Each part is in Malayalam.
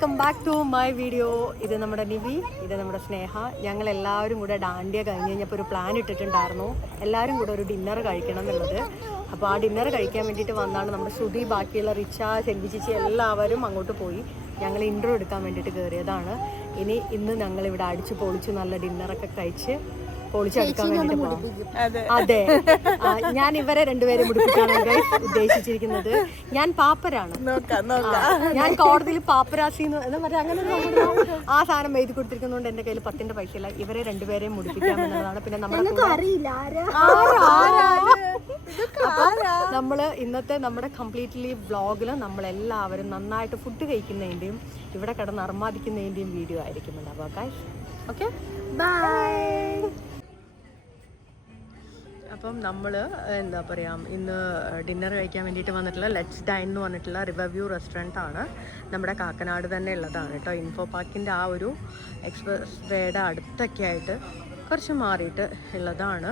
Welcome back to my video. ഇത് നമ്മുടെ നിവി, ഇത് നമ്മുടെ സ്നേഹ. ഞങ്ങൾ എല്ലാവരും കൂടെ ഡാൻഡിയ കഴിഞ്ഞ് കഴിഞ്ഞപ്പോൾ ഒരു പ്ലാൻ ഇട്ടിട്ടുണ്ടായിരുന്നു, എല്ലാവരും കൂടെ ഒരു ഡിന്നർ കഴിക്കണം എന്നുള്ളത്. അപ്പോൾ ആ ഡിന്നർ കഴിക്കാൻ വേണ്ടിയിട്ട് വന്നാണ് നമ്മുടെ ശ്രുതി, ബാക്കിയുള്ള റിച്ച, സെൽവി ചേച്ചി എല്ലാവരും അങ്ങോട്ട് പോയി. ഞങ്ങൾ ഇൻട്രോ എടുക്കാൻ വേണ്ടിയിട്ട് കയറിയതാണ്. ഇന്ന് ഞങ്ങളിവിടെ അടിച്ച് പൊളിച്ച് നല്ല ഡിന്നറൊക്കെ കഴിച്ച് പൊളിച്ചെടുക്കാൻ വേണ്ടിട്ട് പോകാം. അതെ, ഞാൻ ഇവരെ രണ്ടുപേരെ മുടിപ്പിക്കാനാണ് ഉദ്ദേശിച്ചിരിക്കുന്നത്. ഞാൻ പാപ്പരാണ്, ഞാൻ കോടതിയിൽ പാപ്പരാസി എന്ന് പറയാം, അങ്ങനെ ആ സാധനം എഴുതി കൊടുത്തിരിക്കുന്നതുകൊണ്ട് എന്റെ കയ്യിൽ 10 പൈസ ഇല്ല. ഇവരെ രണ്ടുപേരെയും മുടിപ്പിക്കാമെന്നുള്ളതാണ്. പിന്നെ നമ്മള് ഇന്നത്തെ നമ്മുടെ കംപ്ലീറ്റ്ലി വ്ളോഗില് നമ്മളെല്ലാവരും നന്നായിട്ട് ഫുഡ് കഴിക്കുന്നതിന്റെയും ഇവിടെ കിടന്ന് അർമാദിക്കുന്നതിന്റെയും വീഡിയോ ആയിരിക്കുന്നുണ്ട്. Okay, bye. അപ്പം നമ്മൾ എന്താ പറയുക, ഇന്ന് ഡിന്നർ കഴിക്കാൻ വേണ്ടിയിട്ട് വന്നിട്ടുള്ള ലെറ്റ്സ് ഡൈൻ എന്ന് പറഞ്ഞിട്ടുള്ള റിവർ വ്യൂ റെസ്റ്റോറൻ്റ് ആണ്. നമ്മുടെ കാക്കനാട് തന്നെ ഉള്ളതാണ് കേട്ടോ. ഇൻഫോ പാർക്കിൻ്റെ ആ ഒരു എക്സ്പ്രസ് വേയുടെ അടുത്തൊക്കെ ആയിട്ട് കുറച്ച് മാറിയിട്ട് ഉള്ളതാണ്.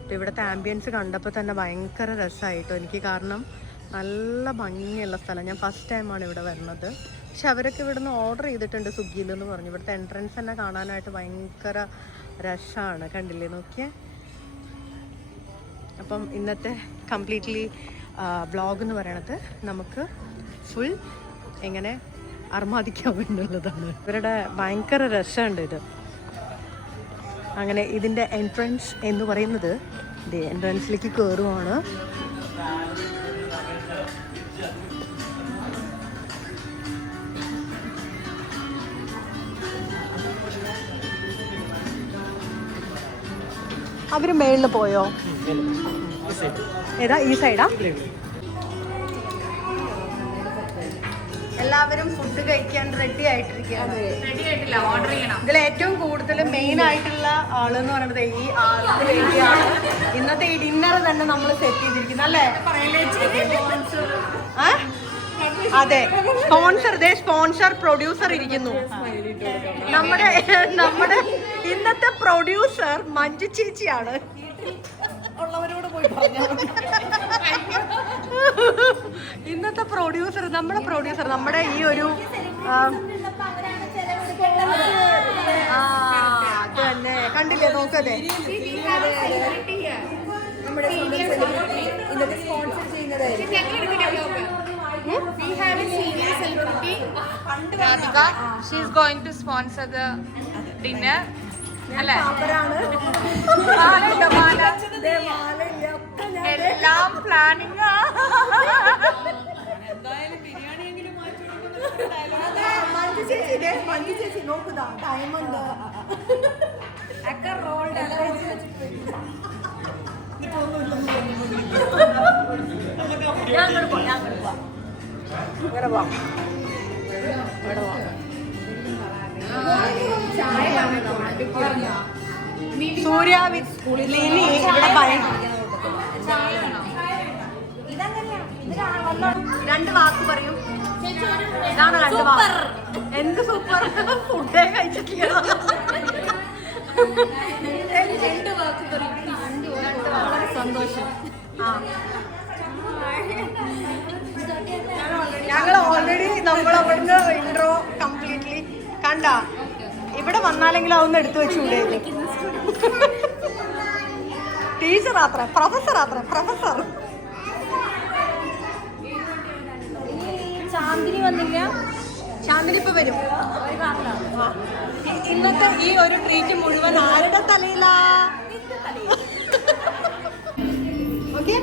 അപ്പോൾ ഇവിടുത്തെ ആംബിയൻസ് കണ്ടപ്പോൾ തന്നെ ഭയങ്കര രസമായിട്ടോ എനിക്ക്. കാരണം നല്ല ഭംഗിയുള്ള സ്ഥലം. ഞാൻ ഫസ്റ്റ് ടൈമാണ് ഇവിടെ വരുന്നത്. പക്ഷെ അവരൊക്കെ ഇവിടുന്ന് ഓർഡർ ചെയ്തിട്ടുണ്ട് സ്വിഗ്ഗിയിൽ എന്ന് പറഞ്ഞു. ഇവിടുത്തെ എൻട്രൻസ് തന്നെ കാണാനായിട്ട് ഭയങ്കര രസമാണ്. കണ്ടില്ലേ, നോക്കിയേ. അപ്പം ഇന്നത്തെ കംപ്ലീറ്റ്ലി വ്ളോഗ് എന്ന് പറയണത് നമുക്ക് ഫുൾ എങ്ങനെ അർമാദിക്കാൻ വേണ്ടിയുള്ളതാണ്. ഇവരുടെ ഭയങ്കര രസമുണ്ട് ഇത്. അങ്ങനെ ഇതിൻ്റെ എൻട്രൻസ് എന്ന് പറയുന്നത് ഇത് എൻട്രൻസിലേക്ക് കയറുവാണ്. അവര് മേളിൽ പോയോ? ഏതാ, ഈ സൈഡാ? എല്ലാവരും ഫുഡ് കഴിക്കാൻ റെഡി ആയിട്ടിരിക്കുകയാണ്. ഇതിൽ ഏറ്റവും കൂടുതൽ മെയിൻ ആയിട്ടുള്ള ആളെന്ന് പറയുന്നത് ഈ ആൾക്ക് വേണ്ടിയാണ് ഇന്നത്തെ ഈ ഡിന്നർ തന്നെ നമ്മൾ സെറ്റ് ചെയ്തിരിക്കുന്നത്, അല്ലേ? അതെ, സ്പോൺസർ പ്രൊഡ്യൂസർ ഇരിക്കുന്നു. നമ്മുടെ ഇന്നത്തെ പ്രൊഡ്യൂസർ മഞ്ജു ചേച്ചിയാണ്. ഉള്ളവരോട് പോയി ഇന്നത്തെ പ്രൊഡ്യൂസർ, നമ്മുടെ ഈ ഒരു തന്നെ കണ്ടില്ലേ, നോക്കല്ലേ. We have a senior celebrity, Radhika. She is going to sponsor the dinner. അല്ലേ? എല്ലാം പ്ലാനിങ്. മഞ്ജു ചേച്ചി നോക്കുതാ, ഡയമണ്ട് സൂര്യ ലിനി ഇവിടെ രണ്ട് വാക്ക് പറയും. ഇതാണ് 2 വാക്ക്. എന്ത് സൂപ്പർ, ഫുഡേ കഴിച്ചിട്ടില്ല. 2 വാക്ക് പറയും. വളരെ സന്തോഷം. ഞങ്ങൾ ഓൾറെഡി അവിടുന്ന് ഇൻട്രോ കംപ്ലീറ്റ്ലി കണ്ട. ഇവിടെ വന്നാലെങ്കിലും അതൊന്ന് എടുത്തു വെച്ചൂടെ? ടീച്ചർ ആത്ര, പ്രൊഫസർ. ചാന്ദിനി വന്നില്ല. ചാന്ദിനി ഇപ്പൊ വരും. ഇന്നത്തെ ഈ ഒരു ട്രീറ്റ് മുഴുവൻ ആരുടെ തലയിലാ? ഓക്കെ,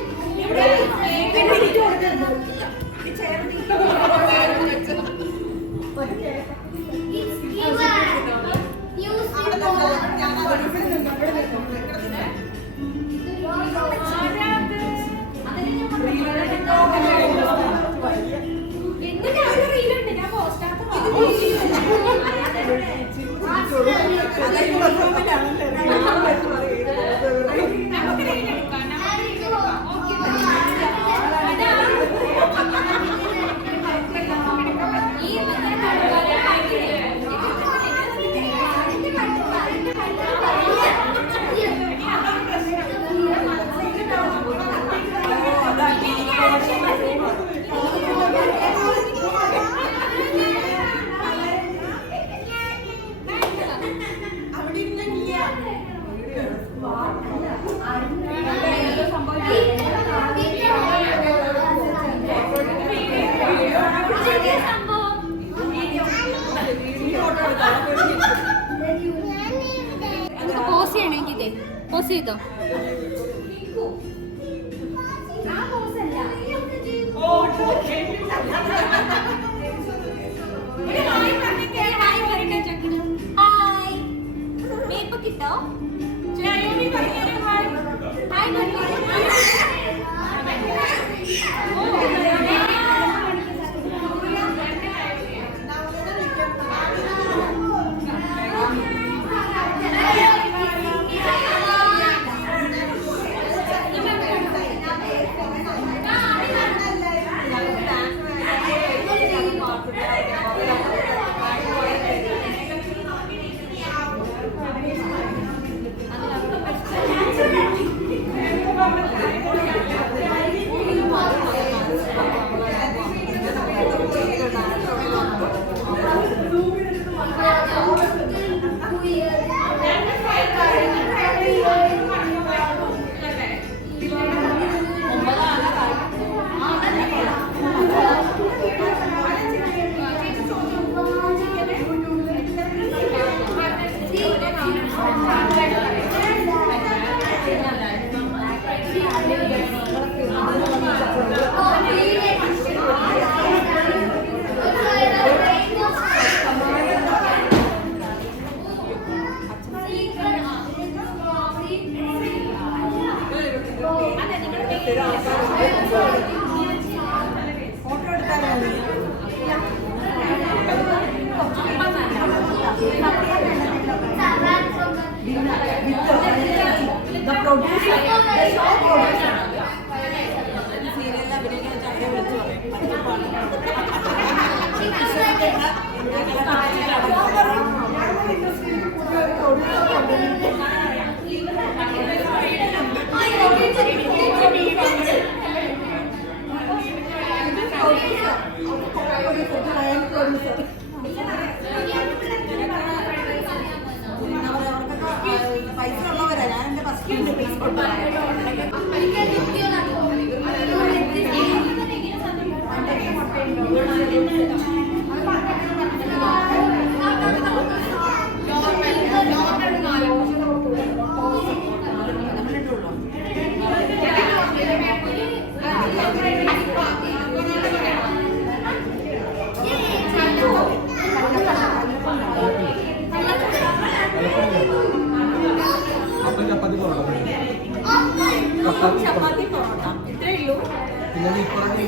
പോസ് ചെയ്യണമെങ്കിൽ പോസ് ചെയ്തോ. കിട്ടോ ചപ്പാത്തി പൊറോട്ട ഇത്രേ ഉള്ളൂ. പിന്നെ ഈ പറഞ്ഞ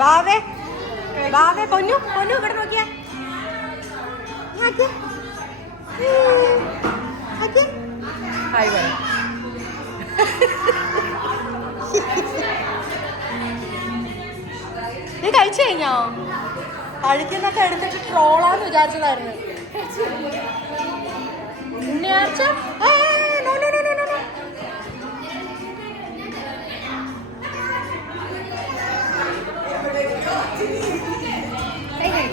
ബാവേ ബാവേ പൊന്നു പൊന്നു ഇവിടെ നോക്കിയാ ഹായ് പറ. നീ കഴിച്ചു കഴിഞ്ഞോ? അഴുക്കുന്നൊക്കെ എടുത്തിട്ട് ട്രോളാന്ന് വിചാരിച്ചതായിരുന്നു. ഉണ്ണിയാഴ്ച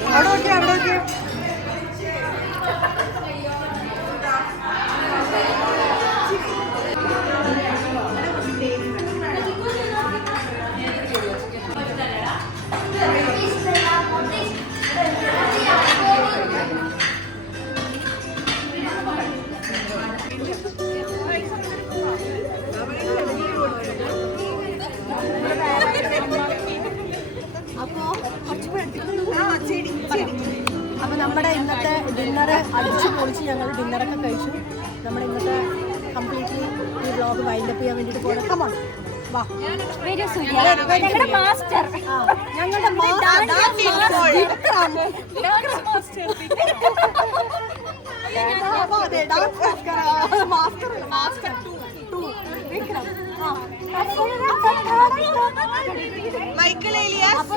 അവിടെ നോക്കിയാ അവിടെ നോക്കിയാ Thank you. അപ്പൊ നമ്മുടെ ഇന്നത്തെ ഡിന്നർ അടിച്ചു പൊളിച്ച് ഞങ്ങൾ ഡിന്നറൊക്കെ കഴിച്ചു. നമ്മുടെ ഇന്നത്തെ കംപ്ലീറ്റ്ലി ഈ വ്ലോഗ് വൈൻഡപ്പ് ചെയ്യാൻ വേണ്ടിയിട്ട് പോകണം. കമോൺ വാ. ഞങ്ങളുടെ മാസ്റ്റർ ഞങ്ങളുടെ മൈക്കിൾ ഏലിയാസ്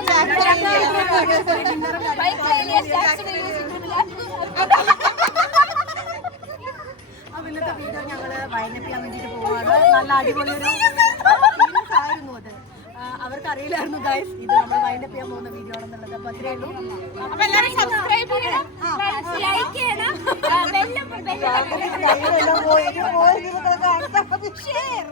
അപ്പൊ ഇന്നത്തെ വീഡിയോ ഞങ്ങള് വൈൻഡപ്പ് ചെയ്യാൻ വേണ്ടിട്ട് പോവാണ്. നല്ല അടിപൊളിയൊരു ഫീലിംഗ്സ് ആയിരുന്നു അത്. അവർക്ക് അറിയില്ലായിരുന്നു ഗൈസ് ഇത് നമ്മൾ വൈൻഡപ്പ് ചെയ്യാൻ പോകുന്ന വീഡിയോ ആണെന്നുള്ളത്. അപ്പൊ അത്രേ ഉള്ളൂ. അപ്പൊ എല്ലാവരും സബ്സ്ക്രൈബ് ചെയ്യണം, ലൈക്ക് ചെയ്യണം, ബെല്ലും ഷെയർ